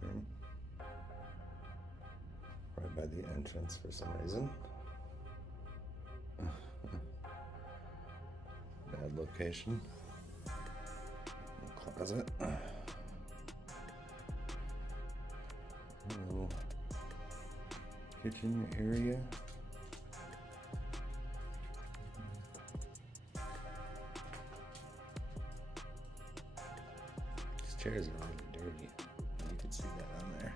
bathroom. Right by the entrance for some reason. Bad location. Closet. Little kitchen area. These chairs are really dirty. You can see that on there.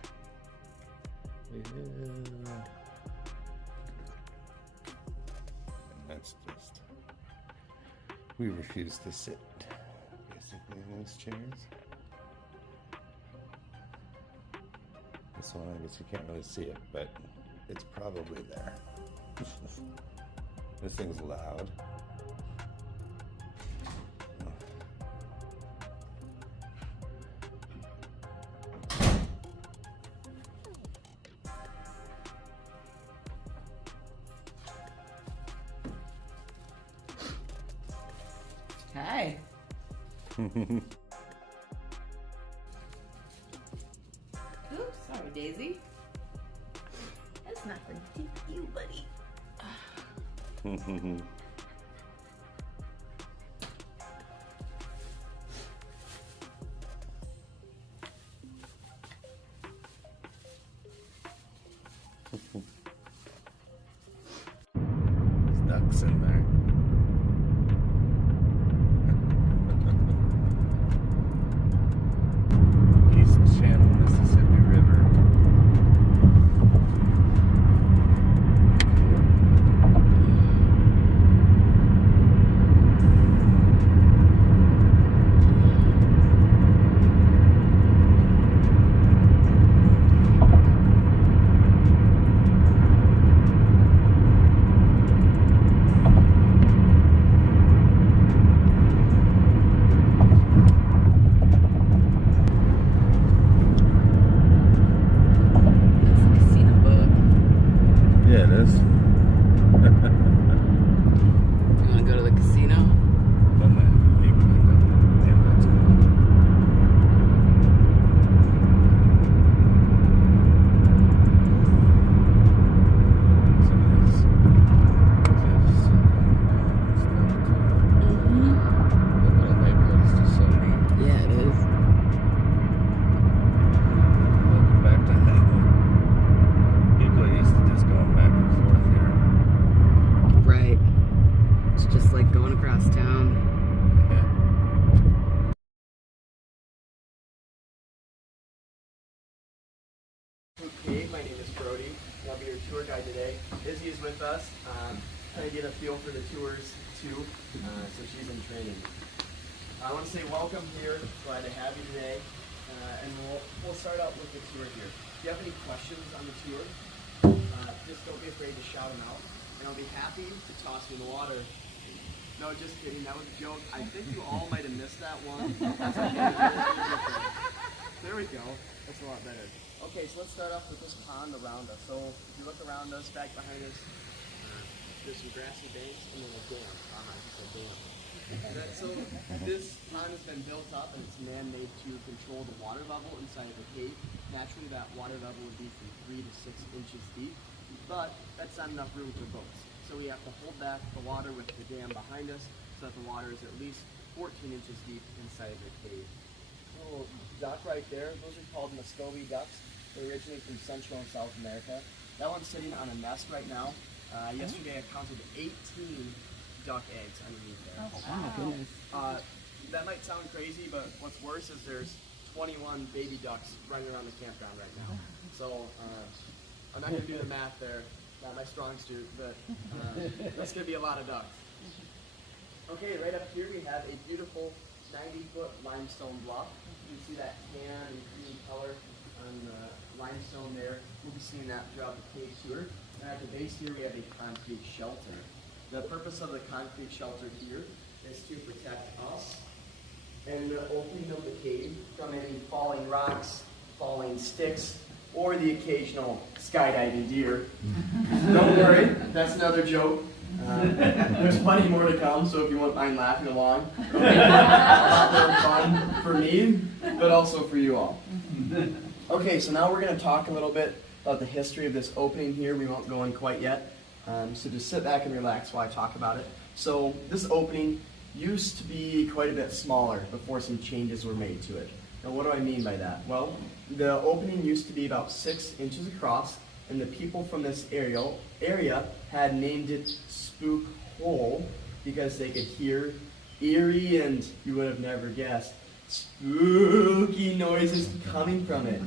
Yeah. And that's just, we refuse to sit basically in those chairs. This one, I guess you can't really see it, but it's probably there. This thing's loud. Hi. Oops, sorry, Daisy. That's not for you, buddy. There's ducks in there. Yeah, it is. You want to go to the casino? Done that. Damn, that's cool. Some of these cliffs and stuff too. That little neighborhood is just so neat. Yeah, it is. Welcome back to Hagen. People are used to just going back and forth here. Right. It's just like going across town. Yeah. Okay, my name is Brody, and I'll be your tour guide today. Izzy is with us, trying to get a feel for the tours too, so she's in training. I want to say welcome here, glad to have you today, and we'll start out with the tour here. If you have any questions on the tour, just don't be afraid to shout them out, and I'll be happy to toss you in the water. No, just kidding, that was a joke. I think you all might have missed that one. That's okay. There we go, that's a lot better. Okay, so let's start off with this pond around us. So if you look around us, back behind us, there's some grassy banks and then a dam. It's a dam. So this pond has been built up and it's man-made to control the water level inside of the cave. Naturally, that water level would be from 3 to 6 inches deep, but that's not enough room for boats. So we have to hold back the water with the dam behind us so that the water is at least 14 inches deep inside of the cave. Little duck right there, those are called Muscovy ducks. They're originally from Central and South America. That one's sitting on a nest right now. Yesterday I counted 18 duck eggs underneath there. Oh, my goodness. That might sound crazy, but what's worse is there's 21 baby ducks running around the campground right now. So I'm not going to do the math there. Not my strong suit, but that's going to be a lot of ducks. Okay, right up here we have a beautiful 90-foot limestone bluff. You can see that tan and green color on the limestone there. We'll be seeing that throughout the cave tour. And at the base here we have a concrete shelter. The purpose of the concrete shelter here is to protect us and the opening of the cave from any falling rocks, falling sticks, or the occasional skydiving deer. Don't worry, that's another joke. There's plenty more to come, so if you wouldn't mind laughing along, it'll be a lot more fun for me, but also for you all. Okay, so now we're going to talk a little bit about the history of this opening here. We won't go in quite yet, so just sit back and relax while I talk about it. So this opening used to be quite a bit smaller before some changes were made to it. Now what do I mean by that? Well, the opening used to be about 6 inches across, and the people from this area had named it Spook Hole because they could hear eerie and, you would have never guessed, spooky noises coming from it.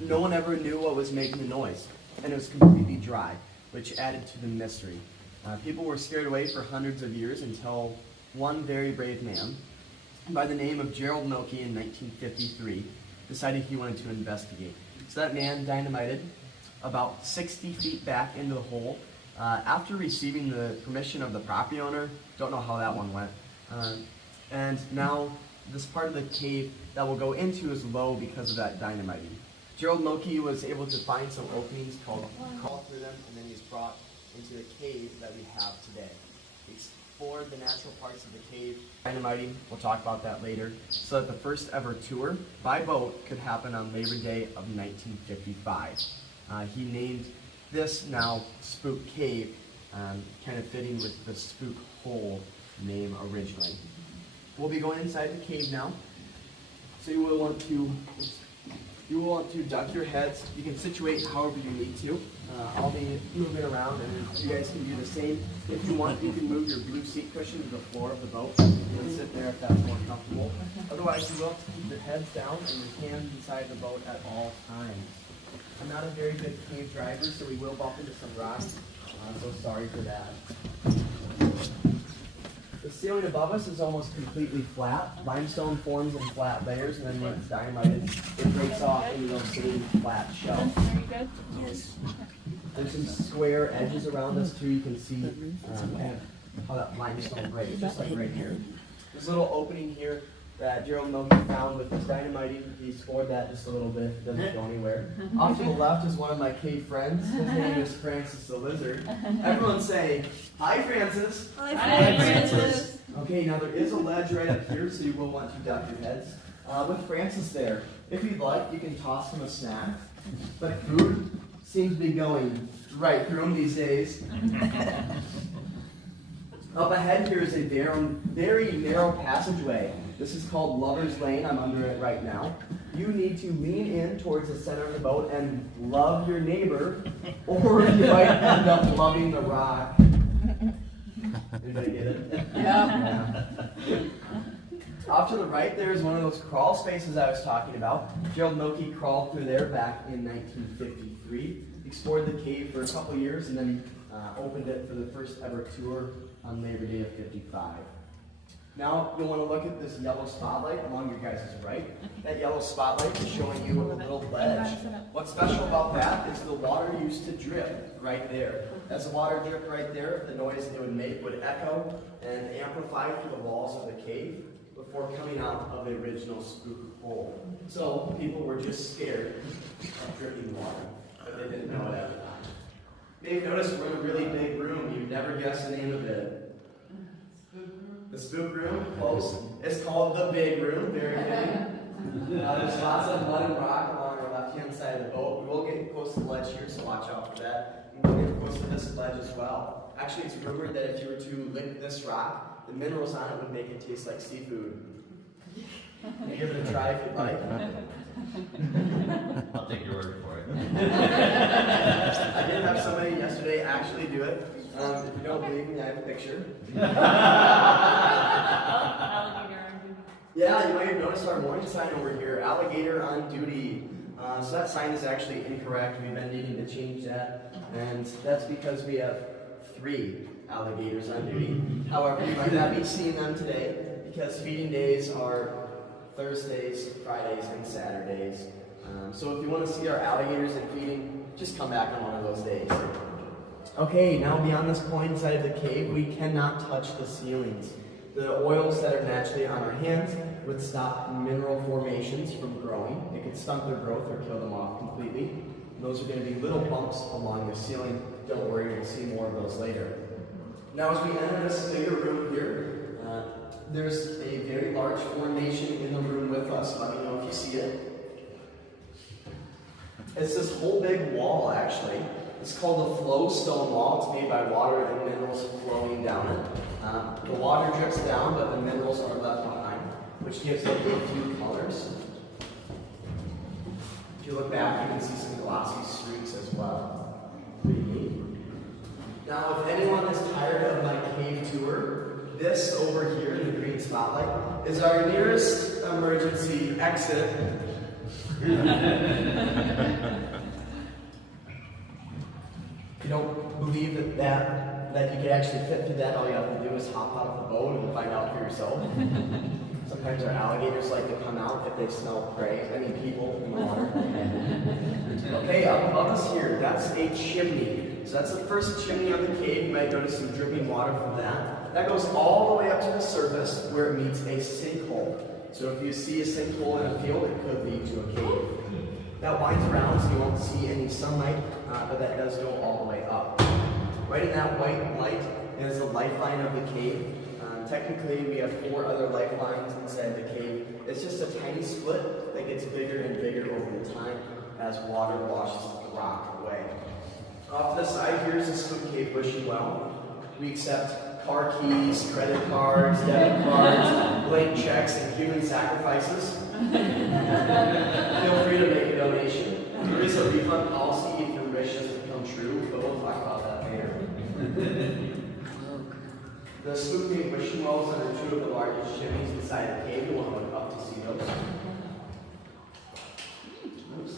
No one ever knew what was making the noise, and it was completely dry, which added to the mystery. People were scared away for hundreds of years until one very brave man by the name of Gerald Noki in 1953 decided he wanted to investigate. So that man dynamited about 60 feet back into the hole after receiving the permission of the property owner. Don't know how that one went. And now this part of the cave that we'll go into is low because of that dynamiting. Gerald Noki was able to find some openings, crawl through them, and then he's brought into the cave that we have today. He explored the natural parts of the cave. Dynamiting, we'll talk about that later, so that the first ever tour by boat could happen on Labor Day of 1955. He named this now Spook Cave, kind of fitting with the Spook Hole name originally. We'll be going inside the cave now, so you will want to duck your heads. You can situate however you need to. I'll be moving around, and you guys can do the same. If you want, you can move your blue seat cushion to the floor of the boat and sit there if that's more comfortable. Otherwise, you will have to keep your heads down and your hands inside the boat at all times. I'm not a very good cave driver, so we will bump into some rocks. So sorry for that. The ceiling above us is almost completely flat. Limestone forms in flat layers, and then when it's dynamited, it breaks off into those same flat shells. Are you good? Yes. There's some square edges around us too. You can see kind of how that limestone breaks, just like right here. This little opening here that Gerald Noki found with his dynamiting, he explored that just a little bit, doesn't go anywhere. Off to the left is one of my cave friends. His name is Francis the Lizard. Everyone say, "Hi, Francis." Hi, Francis. Okay, now there is a ledge right up here, so you will want to duck your heads. With Francis there, if you'd like, you can toss him a snack. But food seems to be going right through him these days. Up ahead here is a very narrow passageway. This is called Lover's Lane. I'm under it right now. You need to lean in towards the center of the boat and love your neighbor, or you might end up loving the rock. Anybody get it? Yeah. Off to the right, there is one of those crawl spaces I was talking about. Gerald Noki crawled through there back in 1953, explored the cave for a couple years, and then opened it for the first ever tour on Labor Day of '55. Now you'll want to look at this yellow spotlight along your guys' right. That yellow spotlight is showing you a little ledge. What's special about that is the water used to drip right there. As the water dripped right there, the noise it would make would echo and amplify through the walls of the cave before coming out of the original Spook Hole. So people were just scared of dripping water, but they didn't know it at the time. Maybe notice we're in a really big room. You'd never guess the name of it. The Spook Room, close. It's called the Big Room, very fitting. There's lots of mud and rock along our left-hand side of the boat. We will get close to the ledge here, so watch out for that. And we'll get close to this ledge as well. Actually, it's rumored that if you were to lick this rock, the minerals on it would make it taste like seafood. You give it a try if you'd like. I'll take your word for it. I did have somebody yesterday actually do it. If you don't believe me, I have a picture. Yeah, you might have noticed our warning sign over here, alligator on duty. So that sign is actually incorrect. We've been needing to change that. And that's because we have 3 alligators on duty. However, you might not be seeing them today because feeding days are Thursdays, Fridays, and Saturdays. So if you want to see our alligators in feeding, just come back on one of those days. Okay, now beyond this point inside of the cave, we cannot touch the ceilings. The oils that are naturally on our hands would stop mineral formations from growing. It could stunt their growth or kill them off completely. And those are going to be little bumps along the ceiling. Don't worry, we'll see more of those later. Now as we enter this bigger room here, there's a very large formation in the room with us. Let me know if you see it. It's this whole big wall, actually. It's called a flow stone wall. It's made by water and minerals flowing down it. The water drips down, but the minerals are left behind, which gives it a few colors. If you look back, you can see some glossy streaks as well. Pretty neat. Now, if anyone is tired of my cave tour, this over here in the green spotlight is our nearest emergency exit. If you don't believe that you could actually fit through that, all you have to do is hop out of the boat and find out for yourself. Sometimes our alligators like to come out if they smell prey, people in the water. Okay, up above us here, that's a chimney. So that's the first chimney of the cave. You might notice some dripping water from that. That goes all the way up to the surface where it meets a sinkhole. So if you see a sinkhole in a field, it could lead to a cave. That winds around so you won't see any sunlight, but that does go all the way up. Right in that white light is the lifeline of the cave. Technically, we have 4 other lifelines inside the cave. It's just a tiny split that gets bigger and bigger over the time as water washes the rock away. Off to the side here is the Spook Cave Wishing Well. We accept car keys, credit cards, debit cards, blank checks, and human sacrifices. Feel free to make a donation. There is a refund policy if your wish doesn't come true, but we'll talk about that later. The Spook Cave Wishing Wells are 2 of the largest chimneys inside the cave. You want to look up to see those. Oops.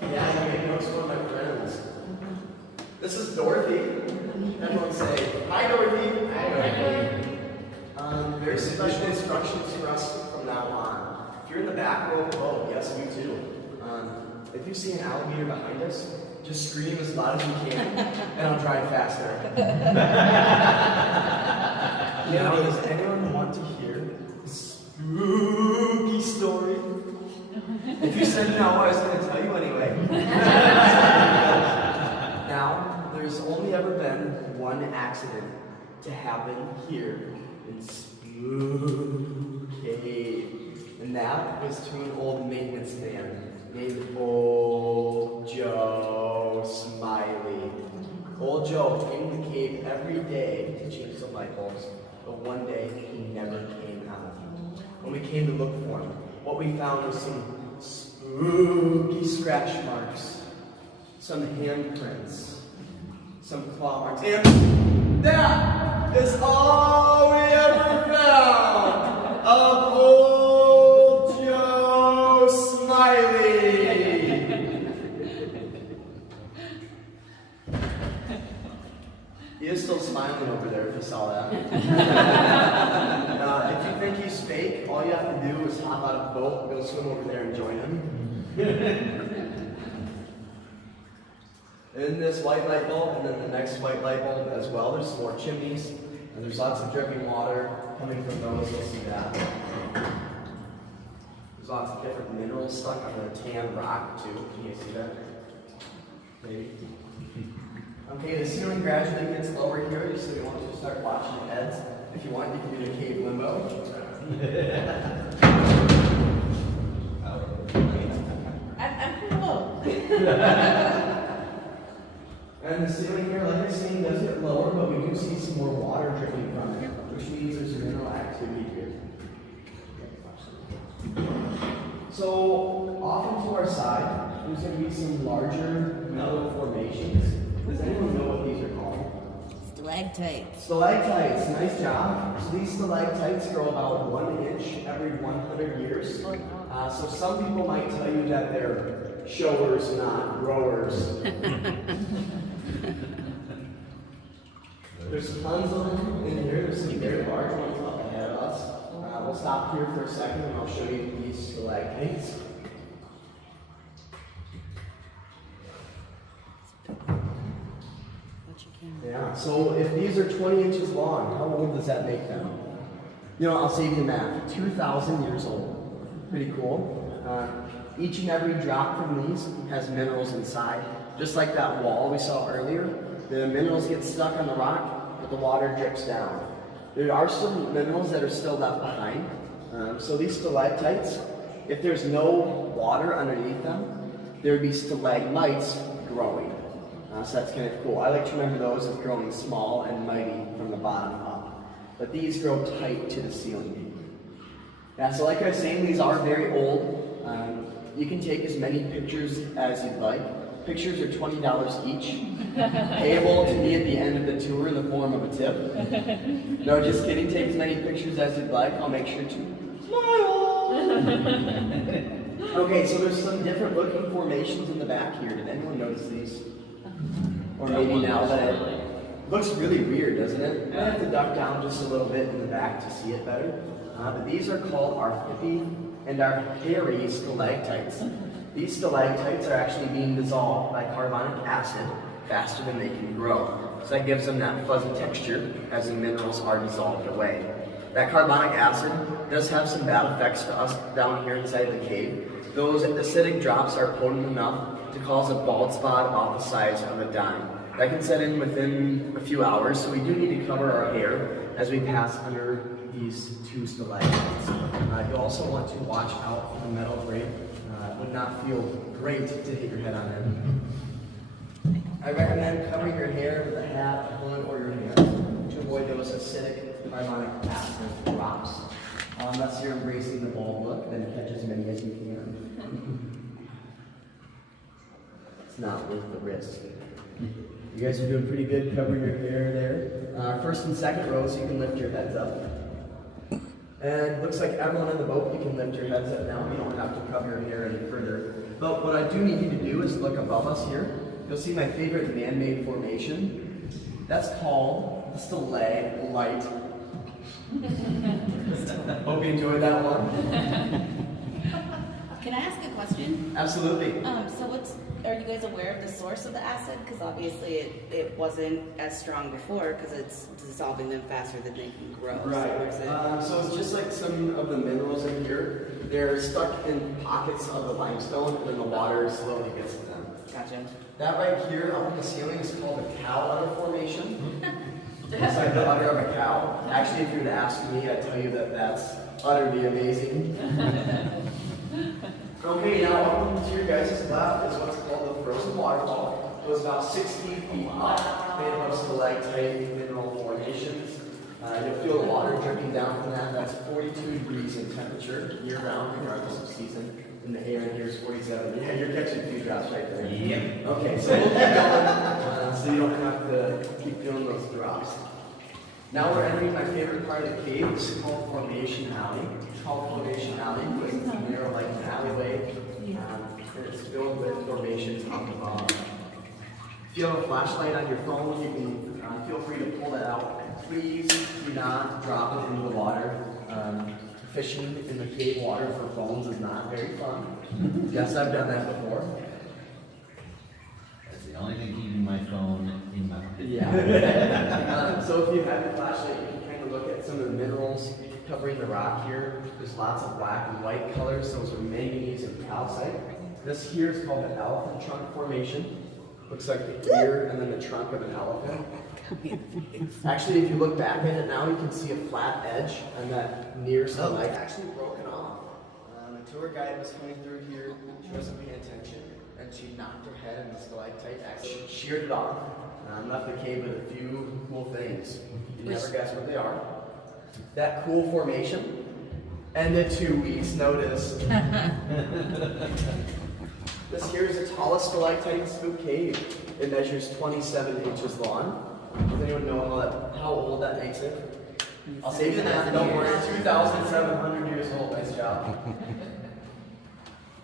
Yeah, you make notes for my friends. This is Dorothy. Everyone say, hi Dorothy. Hi Dorothy. Very special instructions for us from now on. If you're in the back row of the boat, yes, me too. If you see an alligator behind us, just scream as loud as you can, and I'll drive faster. Now, does anyone want to hear a spooky story? If you said no, I was going to tell you anyway. Now, there's only ever been one accident to happen here in Spook Cave, and that was to an old maintenance man named Old Joe Smiley. Old Joe came to the cave every day to change the light bulbs, but one day he never came out. When we came to look for him, what we found was some spooky scratch marks, some handprints, some claw marks, and that is all we ever found of Old Joe Smiley. He is still smiling over there if you saw that. If you think he's fake, all you have to do is hop out of the boat, go swim over there and join him. In this white light bulb, and then the next white light bulb as well, there's some more chimneys, and there's lots of dripping water coming from those, you'll see that. There's lots of different minerals stuck on the tan rock too, can you see that? Maybe. Okay, the ceiling gradually gets lower here, just so you want to start watching your heads. If you want, you can do the cave limbo. I'm pretty low. And the ceiling here, like I was saying, does get lower, but we do see some more water dripping from it, which means there's mineral activity here. So, off and to our side, there's going to be some larger metal formations. Does anyone know what these are called? Stalactites. Stalactites, nice job. So these stalactites grow about 1 inch every 100 years. So some people might tell you that they're showers, not growers. There's tons of them in here. There's some very large ones up ahead of us. We'll stop here for a second and I'll show you these stalactites. Yeah, so if these are 20 inches long, how old does that make them? You know, I'll save you the math. 2,000 years old. Pretty cool. Each and every drop from these has minerals inside. Just like that wall we saw earlier, the minerals get stuck on the rock, but the water drips down. There are some minerals that are still left behind. So these stalactites, if there's no water underneath them, there would be stalagmites growing. So that's kind of cool. I like to remember those as growing small and mighty from the bottom up. But these grow tight to the ceiling. Yeah, so like I was saying, these are very old. You can take as many pictures as you'd like. Pictures are $20 each, payable to me at the end of the tour in the form of a tip. No, just kidding. Take as many pictures as you'd like. I'll make sure to smile. Okay, so there's some different looking formations in the back here. Did anyone notice these? Or maybe now that it looks really weird, doesn't it? I have to duck down just a little bit in the back to see it better. But these are called our hippie and our hairy stalactites. These stalactites are actually being dissolved by carbonic acid faster than they can grow. So that gives them that fuzzy texture as the minerals are dissolved away. That carbonic acid does have some bad effects to us down here inside the cave. Those acidic drops are potent enough to cause a bald spot about the size of a dime. That can set in within a few hours, so we do need to cover our hair as we pass under these two stalactites. You also want to watch out for the metal grate. It would not feel great to hit your head on it. I recommend covering your hair with a hat, a hood, or your hands to avoid those acidic carbonic acid drops. Unless you're embracing the bald look, then catch as many as you can. It's not worth the risk. You guys are doing pretty good covering your hair there. First and second rows, you can lift your heads up. And looks like everyone in the boat, you can lift your heads up now. You don't have to cover your hair any further. But what I do need you to do is look above us here. You'll see my favorite man-made formation. That's called the stalagmite. Hope you enjoyed that one. Can I ask a question? Absolutely. Are you guys aware of the source of the acid? Because obviously it wasn't as strong before because it's dissolving them faster than they can grow. Right. So it's just like some of the minerals in here. They're stuck in pockets of the limestone, and then the water slowly gets to them. Gotcha. That right here up on the ceiling is called a cow udder formation. It's like the udder of a cow. Actually, if you were to ask me, I'd tell you that that's utterly amazing. Okay, now up to your guys' left is what's called the frozen waterfall. It was about 60 feet up, made up of stalactite mineral formations. You'll feel the water dripping down from that. That's 42 degrees in temperature year-round, regardless of season. And the air in here is 47. Yeah, you're catching a few drops right there. Yep. Okay, so we'll keep going, so you don't have to keep feeling those drops. Now we're entering my favorite part of the cave. This is called Formation Alley. It's called Formation Alley because it's narrow like an alleyway. And it's filled with formations up above. If you have a flashlight on your phone, you can feel free to pull that out. Please do not drop it into the water. Fishing in the cave water for phones is not very fun. Yes, I've done that before. That's the only thing keeping my phone in my Yeah. So if you have your flashlight, you can kind of look at some of the minerals covering the rock here. There's lots of black and white colors. Those are manganese and calcite. This here is called the elephant trunk formation. Looks like the ear and then the trunk of an elephant. Actually, if you look back at it now, you can see a flat edge and that near stalactite actually broken off. The tour guide was coming through here. She wasn't paying attention, and she knocked her head and the stalactite actually sheared it off. Left the cave with a few cool things. You never guess what they are. That cool formation ended 2 weeks' notice. This here is the tallest stalactite in Spook Cave. It measures 27 inches long. Does anyone know how old that makes it? I'll save you the math, don't worry. 2,700 years old. Nice job.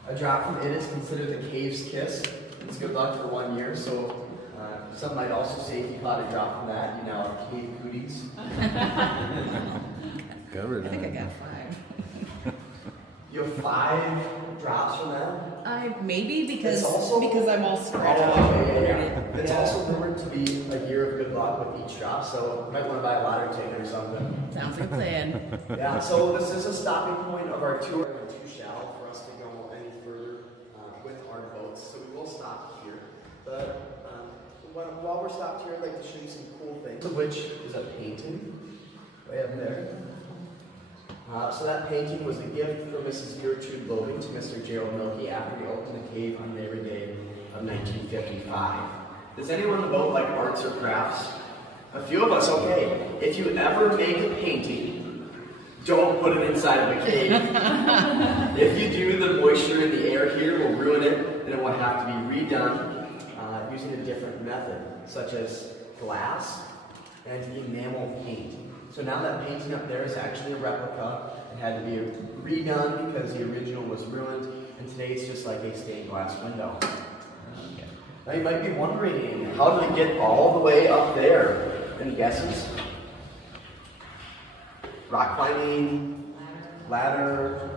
A drop from it is considered the cave's kiss. It's good luck for 1 year, so some might also say if you caught a drop from that, you now have cave cooties. covered. I think I got 5. You have 5 drops from that? Maybe because also- I'm all spread out. Yeah. It's also rumored to be a year of good luck with each drop, so you might want to buy a lottery ticket or something. Sounds like a plan. Yeah, so this is a stopping point of our tour. It's too shallow for us to go any further with our boats, so we will stop here. But while we're stopped here, I'd like to show you some cool things, which is a painting way up there. So that painting was a gift from Mrs. Gertrude Logan to Mr. Gerald Milkey after we opened the cave on Labor Day of 1955. Does anyone about like arts or crafts? A few of us, okay. If you ever make a painting, don't put it inside of a cave. If you do, the moisture in the air here will ruin it, and it will have to be redone using a different method, such as glass and enamel paint. So now that painting up there is actually a replica. It had to be redone because the original was ruined, and today it's just like a stained glass window. Now you might be wondering, how did it get all the way up there? Any guesses? Rock climbing, ladder.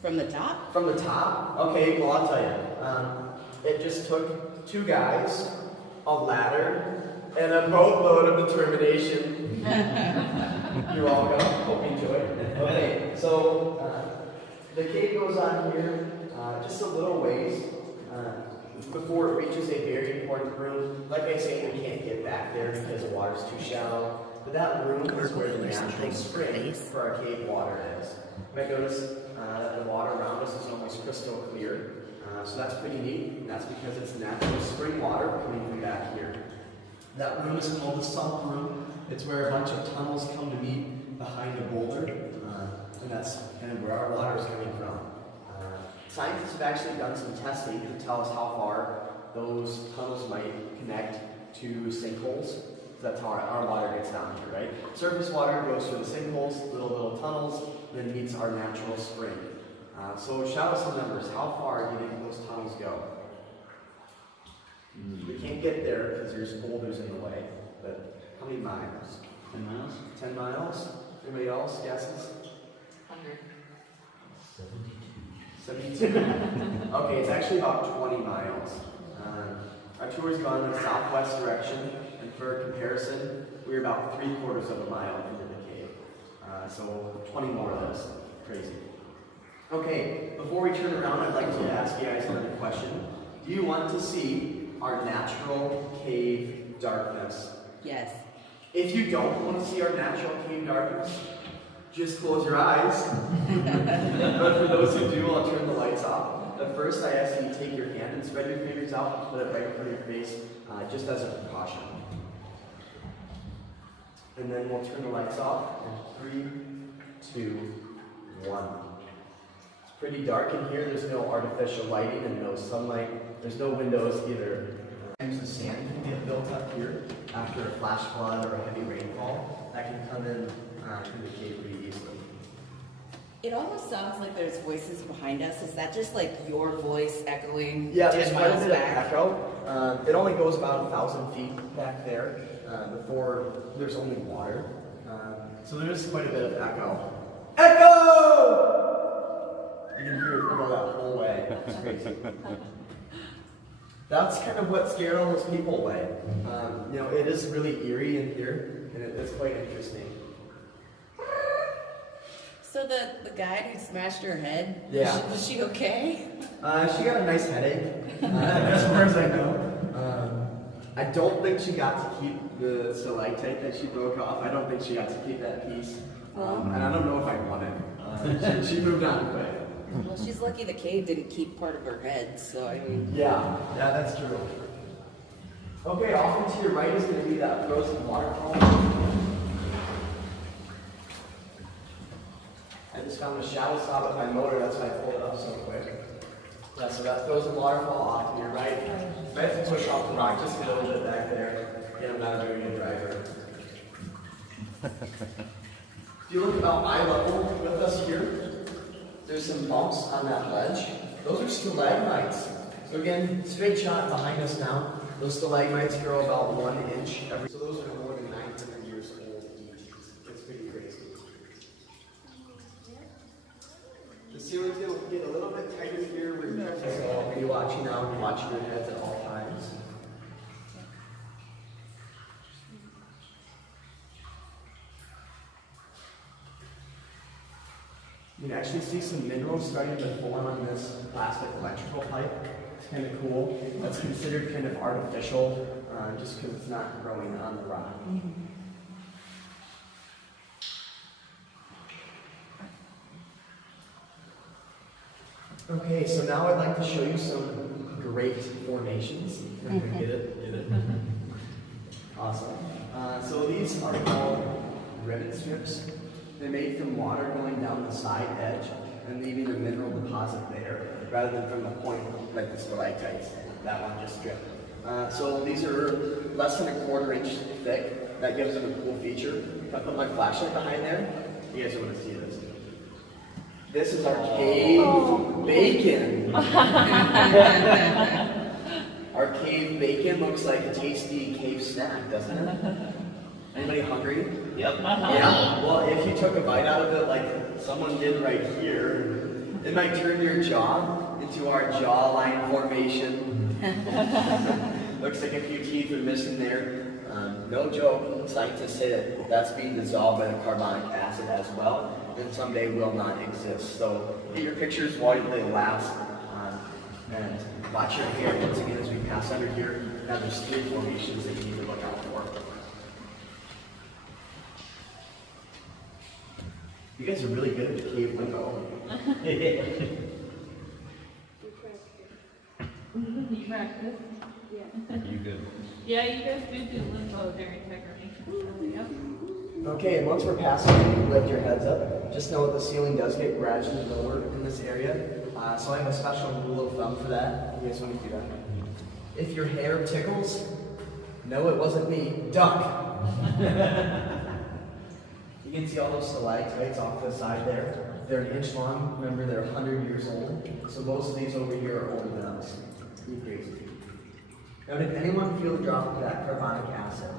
From the top? From the top? Okay, well I'll tell you. It just took 2 guys, a ladder, and a boatload of determination. You're all welcome. Hope you enjoy it. Okay, so the cave goes on here just a little ways before it reaches a very important room. Like I say, we can't get back there because the water's too shallow. But that room is where the natural spring for our cave water is. You might notice that the water around us is almost crystal clear. So that's pretty neat. And that's because it's natural spring water coming from back here. That room is called the sump room. It's where a bunch of tunnels come to meet behind a boulder. And that's kind of where our water is coming from. Scientists have actually done some testing to tell us how far those tunnels might connect to sinkholes. That's how our water gets down here, right? Surface water goes through the sinkholes, little tunnels, and then meets our natural spring. So shout out some numbers. How far do you think those tunnels go? We can't get there because there's boulders in the way. But how many miles? 10 miles? 10 miles? Anybody else guesses? 100. 72. Okay, it's actually about 20 miles. Our tour's gone in the southwest direction, and for comparison, we're about 3/4 of a mile into the cave. So 20 more or less. Crazy. Okay, before we turn around, I'd like to ask you guys another question. Do you want to see our natural cave darkness? Yes. If you don't want to see our natural cave darkness, just close your eyes. But for those who do, I'll turn the lights off. But first, I ask you to take your hand and spread your fingers out and put it right in front of your face, just as a precaution. And then we'll turn the lights off. In 3, 2, 1. It's pretty dark in here. There's no artificial lighting and no sunlight. There's no windows either. Sometimes the sand can get built up here after a flash flood or a heavy rainfall. That can come in through the cave pretty easily. It almost sounds like there's voices behind us. Is that just like your voice echoing? Yeah, there's 10 quite a miles bit of back? echo. It only goes about 1,000 feet back there before there's only water. So there's quite a bit of echo. Echo! You can hear it go that whole way. It's crazy. That's kind of what scared all those people away. It is really eerie in here, and it's quite interesting. So the guide who smashed her head, Yeah. was she okay? She got a nice headache, as far as I know. I don't think she got to keep the stalactite that she broke off. I don't think she got to keep that piece. And I don't know if I want it. She moved on quick. Well, she's lucky the cave didn't keep part of her head, so I mean... Yeah, that's true. Okay, off and to your right is going to be that frozen waterfall. I just found a shallow spot with my motor, that's why I pulled it up so quick. Yeah, so that frozen waterfall off to your right. I have to push off the rock just a little bit back there. Yeah, I'm not a very good driver. If you look about eye level with us here, there's some bumps on that ledge. Those are stalagmites. So again, straight shot behind us now. Those stalagmites grow about 1 inch every. So those are more than 900 years old each. It's pretty crazy. The ceiling's going to get a little bit tighter here. So I'll be watching out and watching your heads at all times. You can actually see some minerals starting to form on this plastic electrical pipe. It's kind of cool. That's considered kind of artificial, just because it's not growing on the rock. Okay, so now I'd like to show you some great formations. Get it? Get it? Awesome. So these are called ribbon strips. They're made from water going down the side edge and leaving a mineral deposit there, rather than from the point like the stalactites. That one just dripped. So these are less than 1/4 inch thick. That gives them a cool feature. If I put my flashlight behind there, you guys are going to see this. This is our cave bacon. Our cave bacon looks like a tasty cave snack, doesn't it? Anybody hungry? Yep. Yeah. Well, if you took a bite out of it like someone did right here, it might turn your jaw into our jawline formation. Looks like a few teeth are missing there. No joke, scientists say that that's being dissolved by the carbonic acid as well, and someday will not exist. So get your pictures while they last, and watch your hair once again as we pass under here. Now there's 3 formations that you need to look out for. You guys are really good at the cave lingo. You practice? You good? Yeah, you guys do limbo during technique. Yep. Okay, and once we're passing, you can lift your heads up. Just know that the ceiling does get gradually lower in this area. So I have a special rule of thumb for that. You guys want to do that? If your hair tickles, no, it wasn't me. Duck. You can see all those stalactites off the side there. They're 1 inch long. Remember, they're 100 years old. So most of these over here are older than us. Pretty crazy. Now, did anyone feel a drop of that carbonic acid?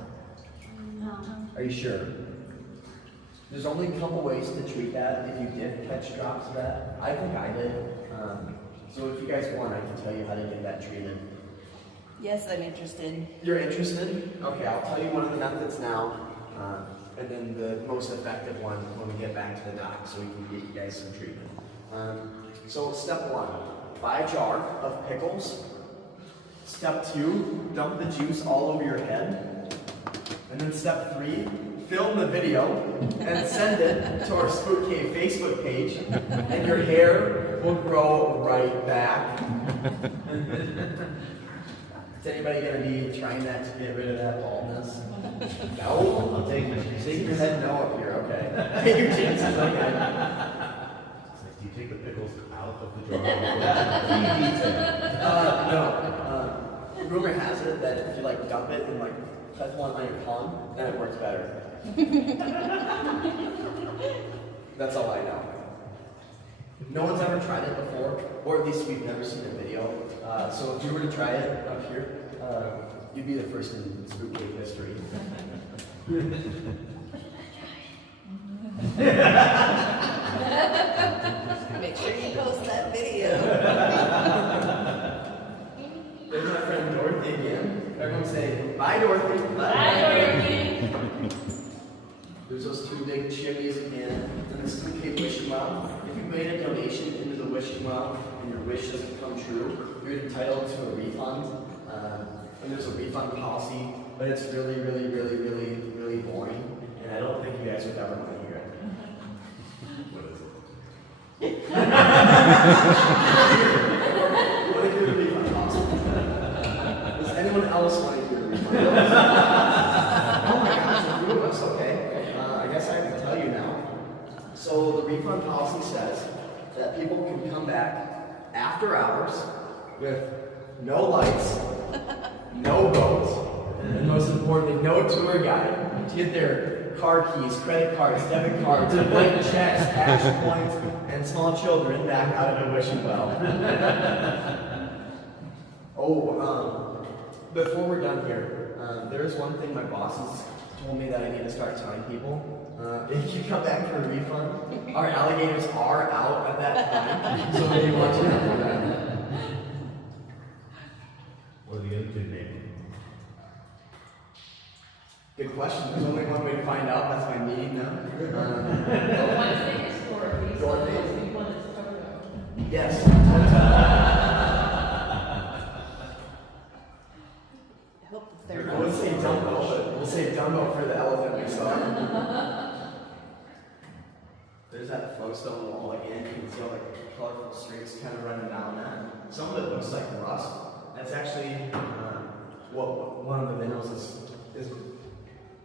No. Are you sure? There's only a couple ways to treat that if you did catch drops of that. I think I did. So if you guys want, I can tell you how to get that treated. Yes, I'm interested. You're interested? Okay, I'll tell you one of the methods now, and then the most effective one when we get back to the dock, so we can get you guys some treatment. So step 1, buy a jar of pickles. Step 2, dump the juice all over your head. And then step 3, film the video and send it to our Spook Cave Facebook page, and your hair will grow right back. Is anybody going to be trying that to get rid of that baldness? No? I'll take it. Shake your head no up here, okay. Take your chances, okay. Do you take the pickles out of the jar? No. Rumor has it that if you like dump it and like touch one on your palm, then it works better. That's all I know. No one's ever tried it before, or at least we've never seen a video. So if you were to try it up here, you'd be the first in Spook Cave history. Make sure you post that video. There's my friend Dorothy again. Everyone say, bye Dorothy. Bye, Dorothy. There's those 2 big chimneys again. And the Spook Cave wishing well. If you made a donation into the wishing well and your wish doesn't come true, you're entitled to a refund. And there's a refund policy, but it's really, really, really, really, really boring. And I don't think you guys would ever want to hear it. What is it? You want to hear the refund policy? Does anyone else want to hear the refund policy? Oh my gosh, a few of us, okay. I guess I have to tell you now. So the refund policy says that people can come back after hours with no lights, no boat, and most importantly, no tour guide to get their car keys, credit cards, debit cards, blank checks, cash points, and small children back out of the wishing well. Before we're done here, there is one thing my bosses told me that I need to start telling people. If you come back for a refund, our alligators are out at that time, so maybe watch out for that. What are the other 2 names? Good question. There's only one way to find out. That's my meeting now. The one's name is Dorothy. Dorothy? The one is Toto. Yes. I hope the third I would say Dumbo, but we'll say Dumbo for the elephant we saw. there's that flowstone wall again. You can see all the colorful streaks kind of running down that. Some of it looks like rust. That's actually what one of the minerals is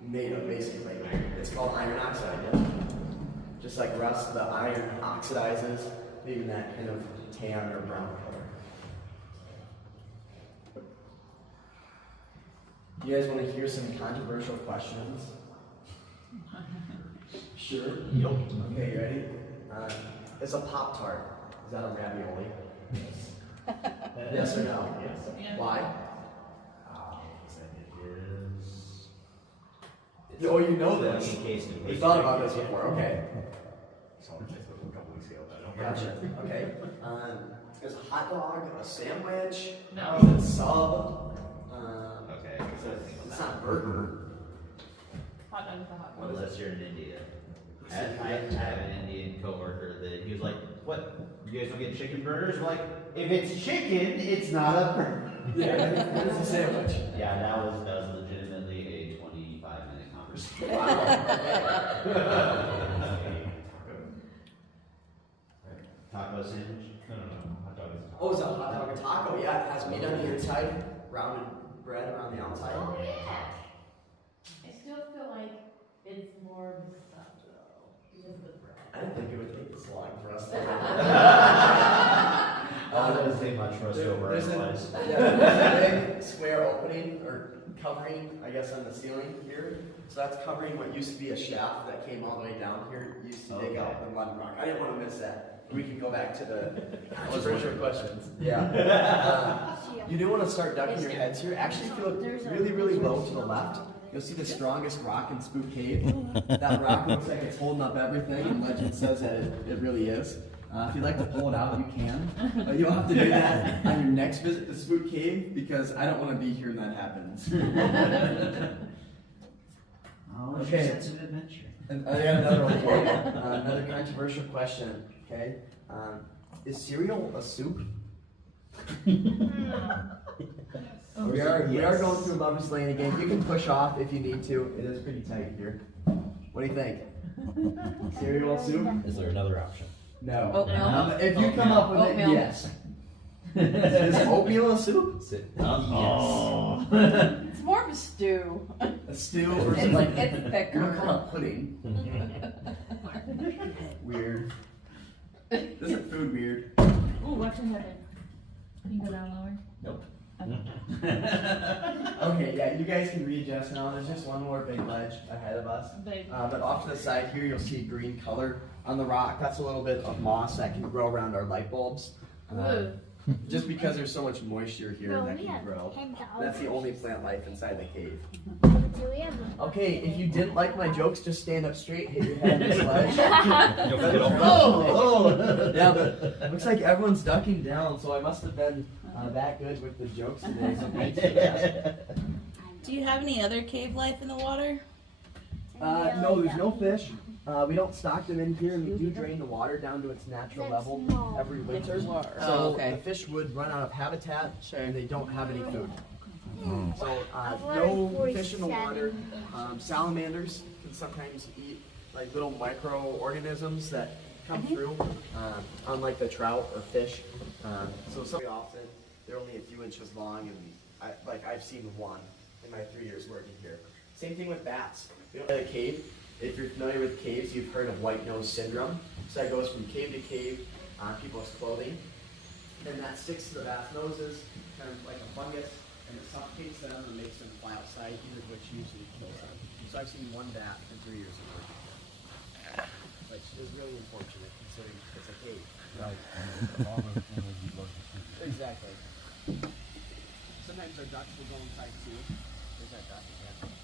made of, basically. It's called iron oxide. Yeah? Just like rust, the iron oxidizes, leaving that kind of tan or brown color. You guys want to hear some controversial questions? Sure. Yep. Okay, you ready? Is a Pop-Tart, is that a ravioli? Yes. Yes or no? Yes. Yeah. Why? It is. Oh, you know this. In case You thought about this before, okay. Saw on Facebook a couple weeks ago, but I don't Gotcha. remember. Okay. Is a hot dog a sandwich? No. Is it a sub? Okay. It's not a burger. Hot dog is a hot dog. Unless you're in India. I have an Indian coworker that he was like, "What? You guys don't get chicken burgers?" We're like, if it's chicken, it's not a burger. Yeah, it's a sandwich. Yeah, that was legitimately a 25-minute conversation. Taco sandwich? No. Hot dog is a taco. Oh, is a hot dog a taco? Yeah, it has meat on the inside, rounded bread around the outside. Oh yeah. I still feel like it's more of the stuff though, because of the bread. I didn't think it would take this long for us to. Doesn't take much for us to There's overanalyze. a big square opening or covering, I guess, on the ceiling here. So that's covering what used to be a shaft that came all the way down here. It used to dig Okay. out the mud and rock. I didn't want to miss that. We can go back to the controversial questions. Yeah. You do want to start ducking your heads here. Actually, if you look really, really low to the left, you'll see the strongest rock in Spook Cave. That rock looks like it's holding up everything, and legend says that it really is. If you'd like to pull it out, you can. But you'll have to do that on your next visit to Spook Cave, because I don't want to be here when that happens. Oh, it's Okay. a sense of adventure. And I got another one for you. Another controversial question. Okay. Is cereal a soup? We are going through Lover's Lane again. You can push off if you need to. It is pretty tight here. What do you think? Cereal soup? Is there another option? No. Oatmeal? If you come up with Oatmeal. it, yes. Is oatmeal a soup? Oh. It's more of a stew. A stew or is it like It's we don't thicker. call it pudding? Weird. Isn't food weird? Oh, watch your head. Can you go down lower? Nope. Okay, yeah, you guys can readjust now. There's just one more big ledge ahead of us. But off to the side here, you'll see green color on the rock. That's a little bit of moss that can grow around our light bulbs. Just because there's so much moisture here that can grow. That's the only plant life inside the cave. Okay, if you didn't like my jokes, just stand up straight, hit your head on this ledge. Oh! Yeah, but looks like everyone's ducking down, so I must have been that good with the jokes today. So thanks for that. Do you have any other cave life in the water? No, there's no fish. We don't stock them in here, and we do drain the water down to its natural level every winter. So Oh, okay. the fish would run out of habitat, Sure. and they don't have any food. So no fish in the water. Salamanders can sometimes eat like little microorganisms that come through, unlike the trout or fish. So very often they're only a few inches long, and I've seen one in my 3 years working here. Same thing with bats. We don't have a cave. If you're familiar with caves, you've heard of white nose syndrome. So that goes from cave to cave on people's clothing, and that sticks to the bat's noses, kind of like a fungus, and it suffocates them and makes them fly outside, either of which usually kills them. So I've seen one bat in 3 years of working here, which is really unfortunate considering it's a cave. Right. Exactly. Sometimes our ducks will go inside too. There's that duck again.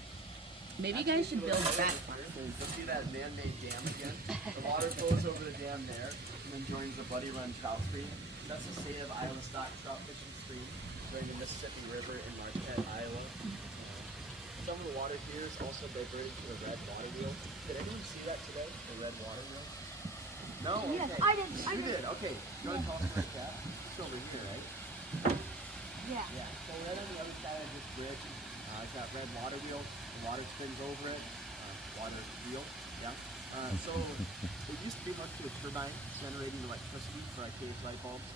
Maybe you guys should build back. You'll see that man-made dam again. The water flows over the dam there and then joins the Buddy Run trout stream. That's the state of Iowa stock trout fishing stream during the Mississippi River in Marquette, Iowa. Some of the water here is also diverted to the red water wheel. Did anyone see that today? The red water wheel? No? Yes, Okay. I did. You did? Okay. You want to tell us about that? It's over here, right? Yeah. Yeah, so right on the other side of this bridge, it's that red water wheel. The water spins over it. Water wheel, yeah. So it used to be hooked to a turbine generating electricity for like cage light bulbs.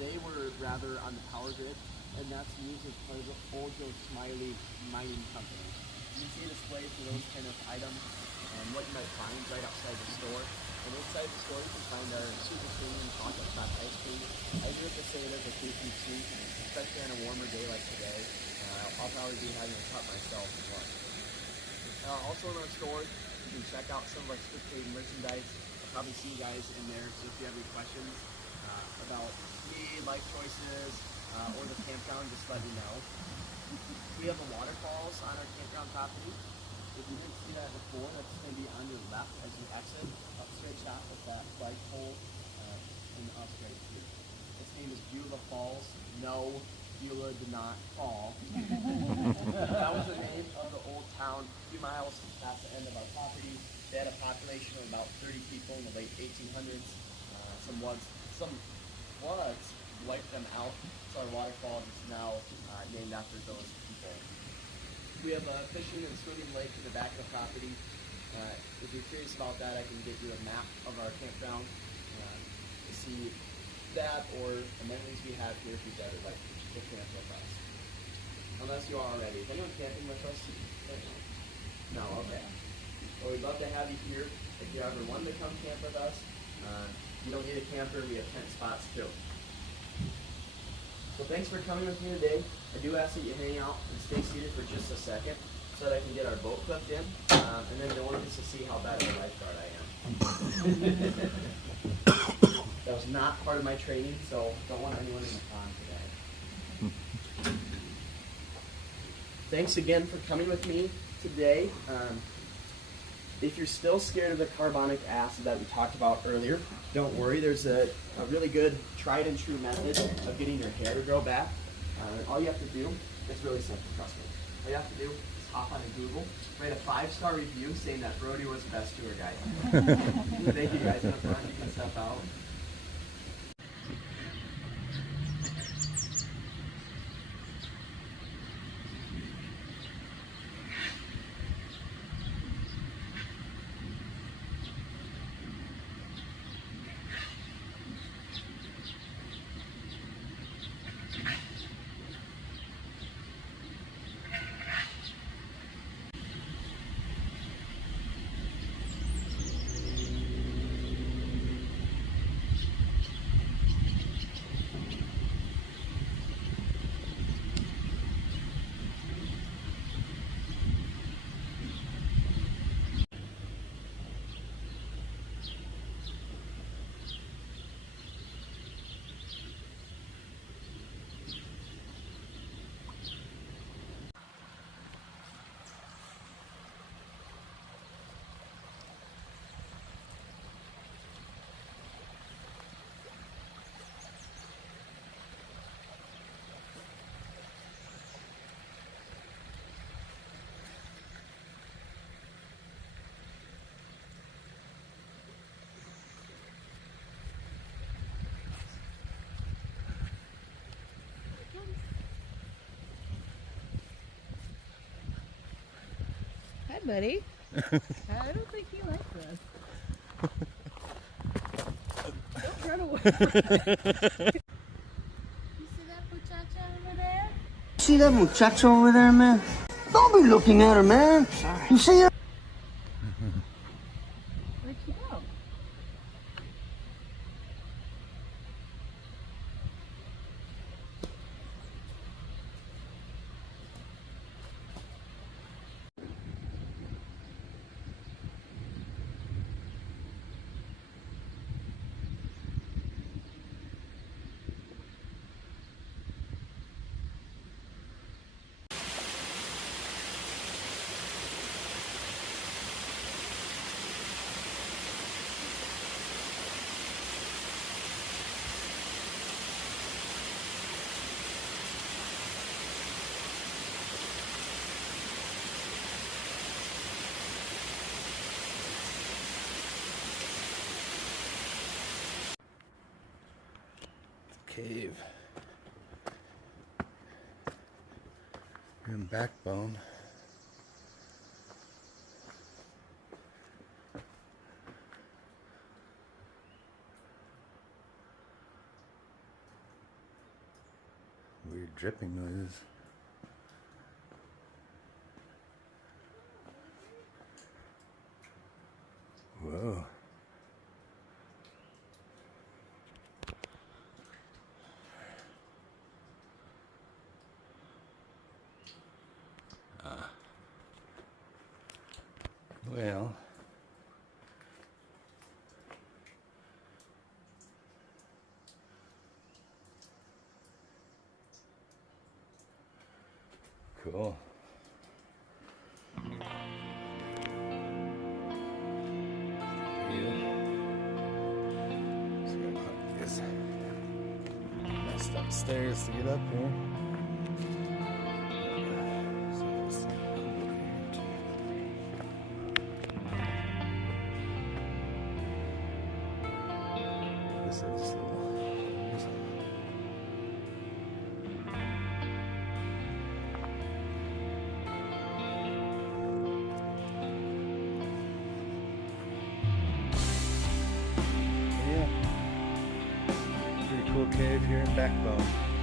They were rather on the power grid, and that's used as part of the old Joe Smiley mining company. You can see displays for those kind of items and what you might find right outside the store. And inside the store you can find our super premium chocolate chip ice cream. I do have to say there's a tasty treat, especially on a warmer day like today. I'll probably be having a cup myself as well. Also in our store, you can check out some of our Spook merchandise. I'll probably see you guys in there, so if you have any questions about me, life choices, or the campground, just let me know. We have the waterfalls on our campground property. If you didn't see that before, that's going to be on your left as you exit, up straight shot with that flagpole and up straight through. Its name is Beulah Falls. No, Beulah did not fall. That was the name of the old town, a few miles past the end of our property. They had a population of about 30 people in the late 1800s. Some floods wiped them out, so our waterfall is now named after those people. We have a fishing and swimming lake in the back of the property. If you're curious about that, I can get you a map of our campground to see that or amenities we have here if you'd rather like to camp with us. Unless you are already. Is anyone camping with us? No, okay. Well, we'd love to have you here. If you ever wanted to come camp with us, you don't need a camper. We have tent spots too. So thanks for coming with me today. I do ask that you hang out and stay seated for just a second so that I can get our boat clipped in, and then no one gets to see how bad of a lifeguard I am. That was not part of my training, so don't want anyone in the pond today. Thanks again for coming with me today. If you're still scared of the carbonic acid that we talked about earlier, don't worry. There's a really good tried and true method of getting your hair to grow back. All you have to do, it's really simple, trust me. All you have to do is hop on Google, write a 5-star review saying that Brody was the best tour guide. Thank you guys. Have fun. You can step out. Hi, buddy. I don't think he likes this. Don't run away. See that muchacha over there, man? Don't be looking at her, man. You see her? Where'd she go? Cave and backbone. weird dripping noises. Whoa. Well, cool. Just messed upstairs to get up here. This is yeah. Pretty cool cave here in Backbone.